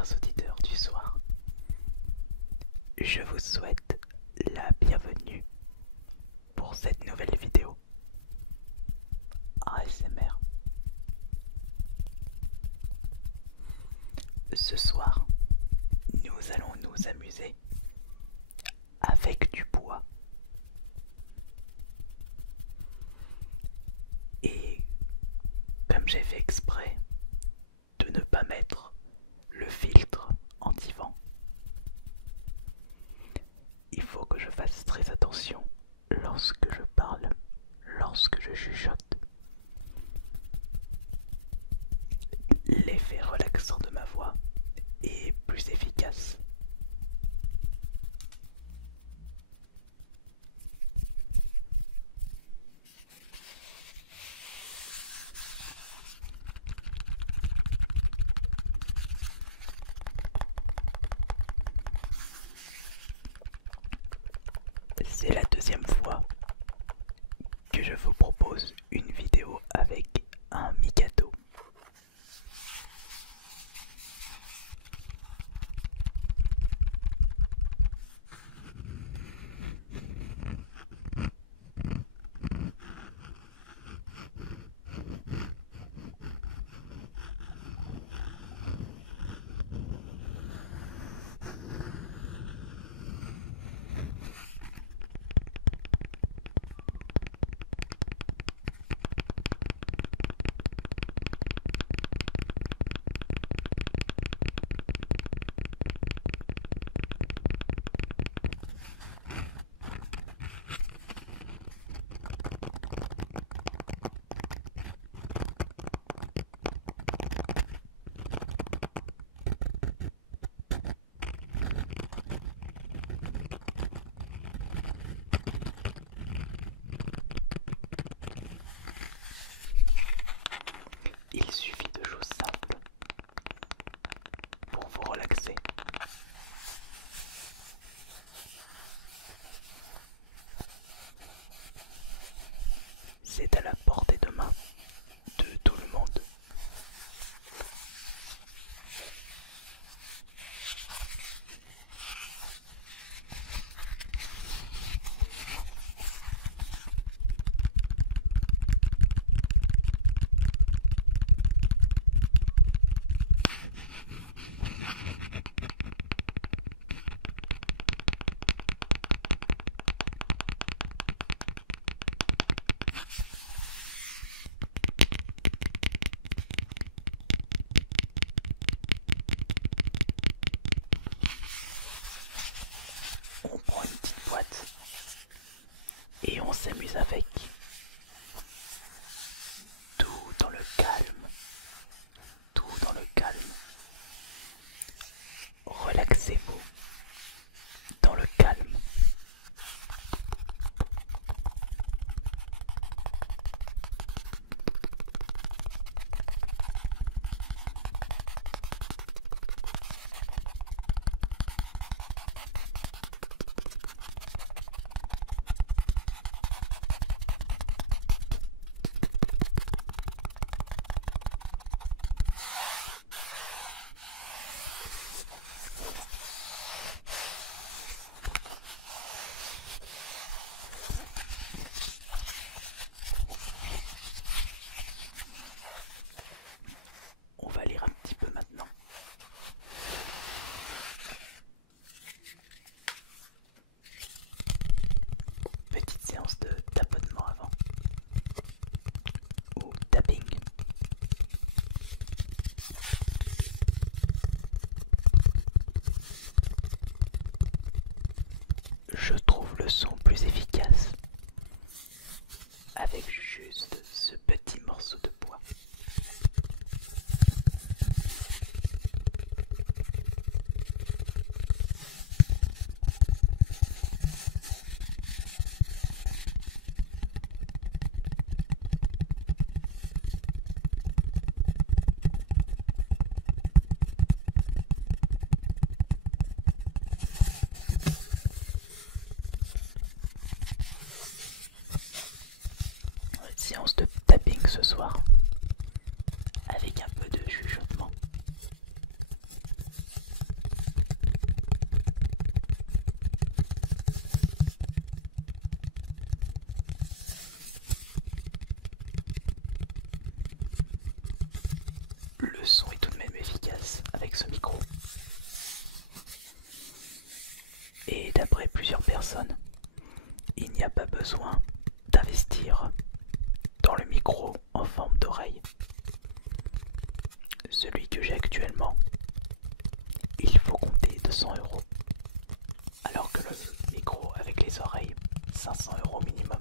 chers auditeurs du soir, je vous souhaite la bienvenue pour cette nouvelle vidéo ASMR. Ce soir, nous allons nous amuser avec du bois. Et comme j'ai fait exprès de ne pas mettre le filtre anti-vent, il faut que je fasse très attention lorsque je parle, lorsque je chuchote. L'effet relaxant de ma voix est plus efficace. C'est la deuxième fois que je vous propose une vidéo avec un Mikado. Il suffit de choses simples pour vous relaxer. C'est à la portée de main de tout le monde. On prend une petite boîte et on s'amuse avec. Tout dans le calme. Tout dans le calme. Relaxez-vous dans le calme. On va lire un petit peu maintenant. Petite séance de tapotement avant. Ou tapping. Je trouve le son plus efficace avec juste ce petit morceau de bois. Séance de tapping ce soir avec un peu de chuchotement. efficace avec ce micro. Et d'après plusieurs personnes, il n'y a pas besoin d'investir dans le micro en forme d'oreille. Celui que j'ai actuellement, il faut compter 200 €, alors que le micro avec les oreilles, 500 € minimum.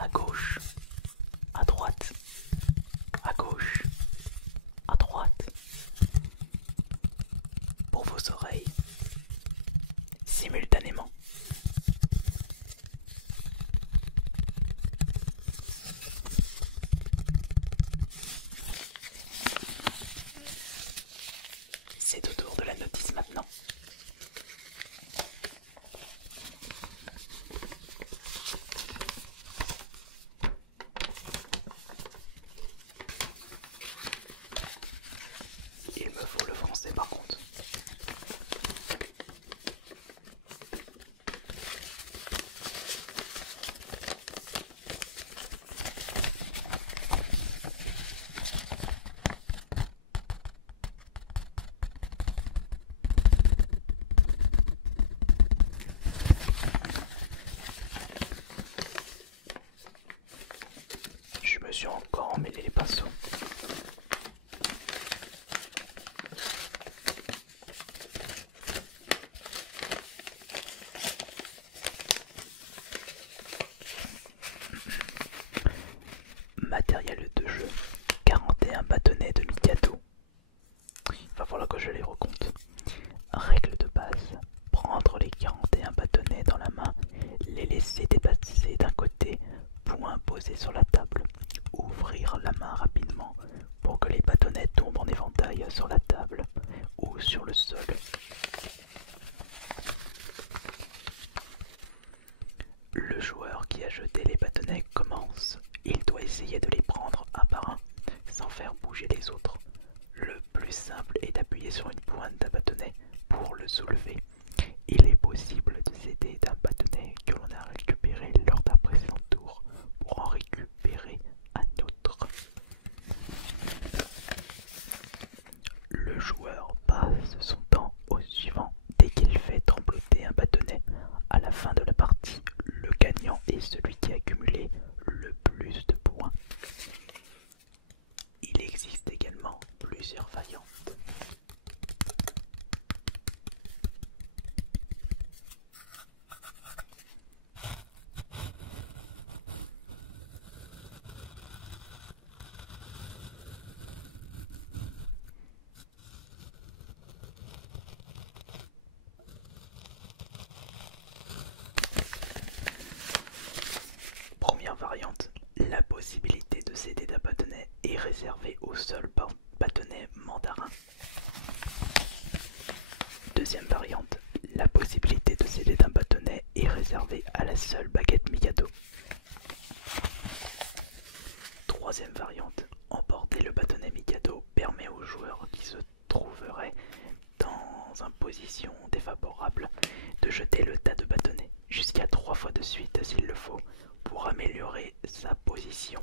À gauche, à droite, à gauche, à droite, pour vos oreilles, simultanément. C'est au tour de la notice maintenant. Il me faut le français par contre. Je me suis encore emmêlé les pinceaux. Matériel de jeu, 41 bâtonnets de Mikado. Il va falloir que je les recompte. Règle de base, prendre les 41 bâtonnets dans la main, les laisser dépasser d'un côté, point posé sur la table. Ouvrir la main rapidement pour que les bâtonnets tombent en éventail sur la table ou sur le sol. Le joueur qui a jeté les bâtonnets commence. Il doit essayer de les prendre un par un, sans faire bouger les autres. Le plus simple est d'appuyer sur une pointe d'un bâtonnet pour le soulever. Il est possible de s'aider d'un bâtonnet que l'on a récupéré lors d'un précédent tour pour en récupérer un autre. Le joueur passe son temps au suivant dès qu'il fait trembloter un bâtonnet. À la fin de la partie, le gagnant est celui qui a cumulé le plus de points. Il existe également plusieurs variantes. Première variante, la possibilité de céder d'un bâtonnet est réservée au seul bâtonnet mandarin. Deuxième variante, la possibilité de céder d'un bâtonnet est réservée à la seule baguette Mikado. Troisième variante, emporter le bâtonnet Mikado permet aux joueurs qui se trouveraient dans une position défavorable de jeter le tas de bâtonnets jusqu'à 3 fois de suite s'il le faut pour améliorer sa position.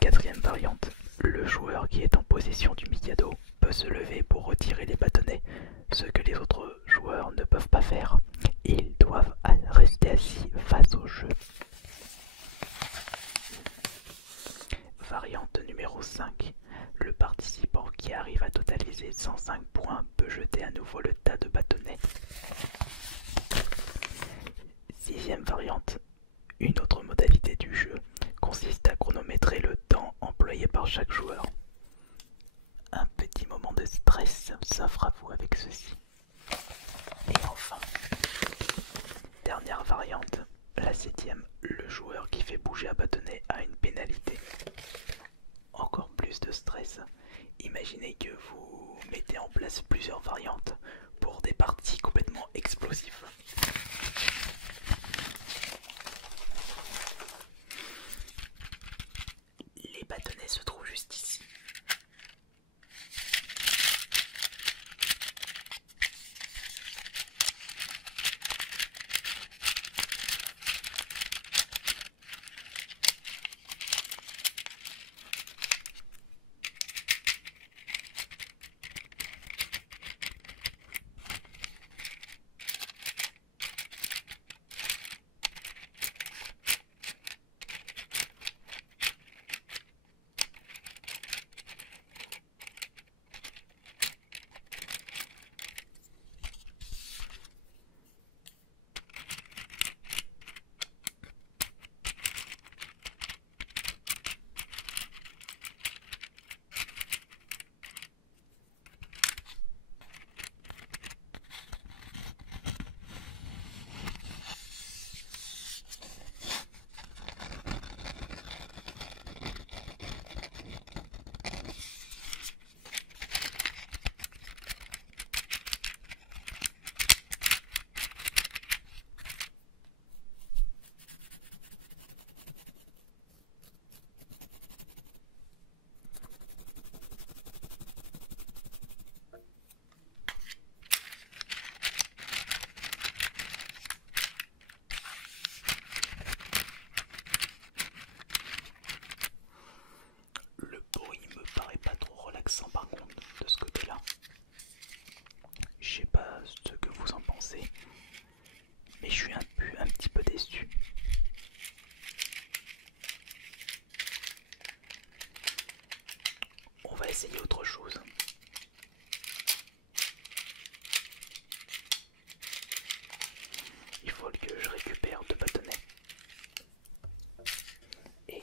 Quatrième variante, le joueur qui est en possession du Mikado peut se lever pour retirer les bâtonnets, ce que les autres joueurs ne peuvent pas faire. Ils doivent rester assis face au jeu. Variante numéro 5. Le participant qui arrive à totaliser 105 points peut jeter à nouveau le tas de bâtonnets. Sixième variante. Une autre modalité du jeu consiste à chronométrer le temps employé par chaque joueur. stress s'offre à vous avec ceci. Et enfin, dernière variante, la 7ème, le joueur qui fait bouger un bâtonnet a une pénalité. Encore plus de stress. Imaginez que vous mettez en place plusieurs variantes pour des parties complètement explosives. Les bâtonnets se trouvent juste ici. Le bruit me paraît pas trop relaxant par contre de ce côté-là. Je sais pas ce que vous en pensez, mais je suis un petit peu déçu. On va essayer autre chose. Il faut que je récupère deux bâtonnets. Et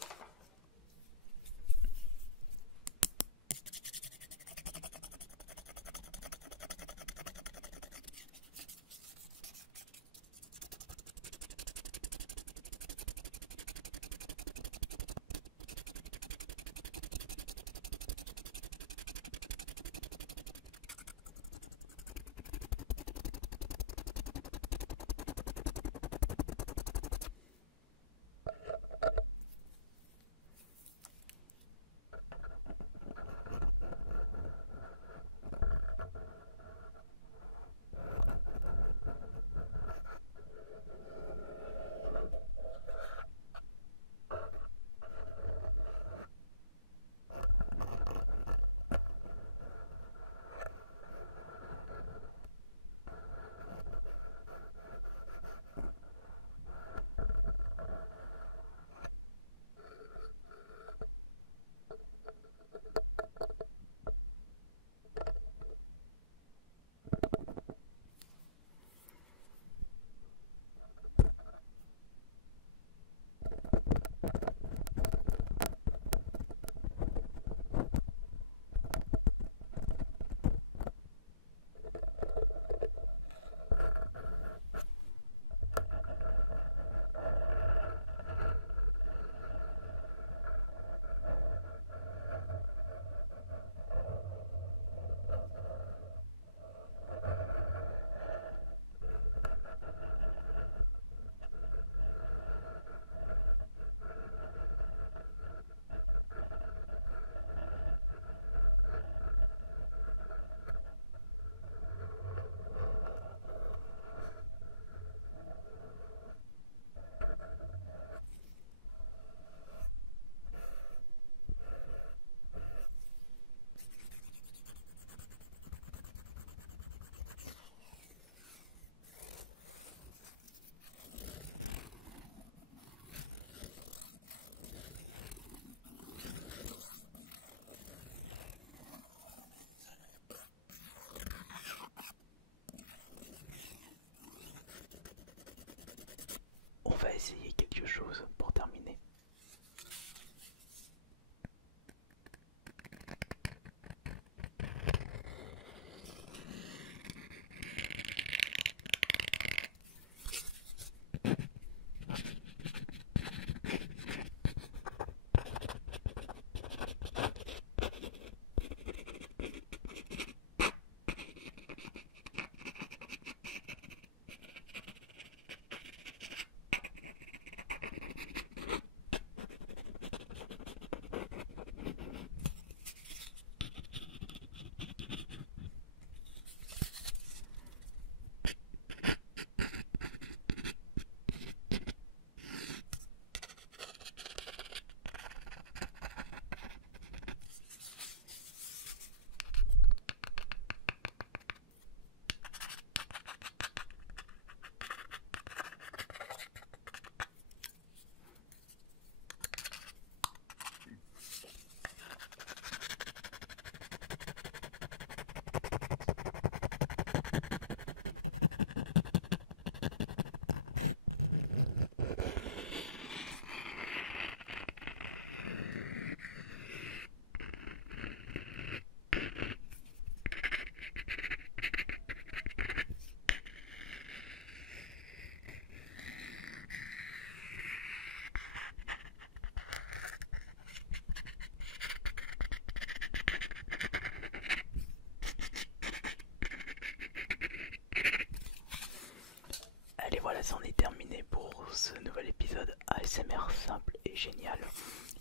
c'en est terminé pour ce nouvel épisode ASMR simple et génial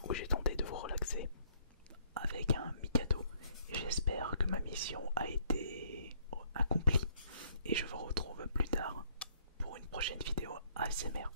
où j'ai tenté de vous relaxer avec un Mikado. J'espère que ma mission a été accomplie et je vous retrouve plus tard pour une prochaine vidéo ASMR.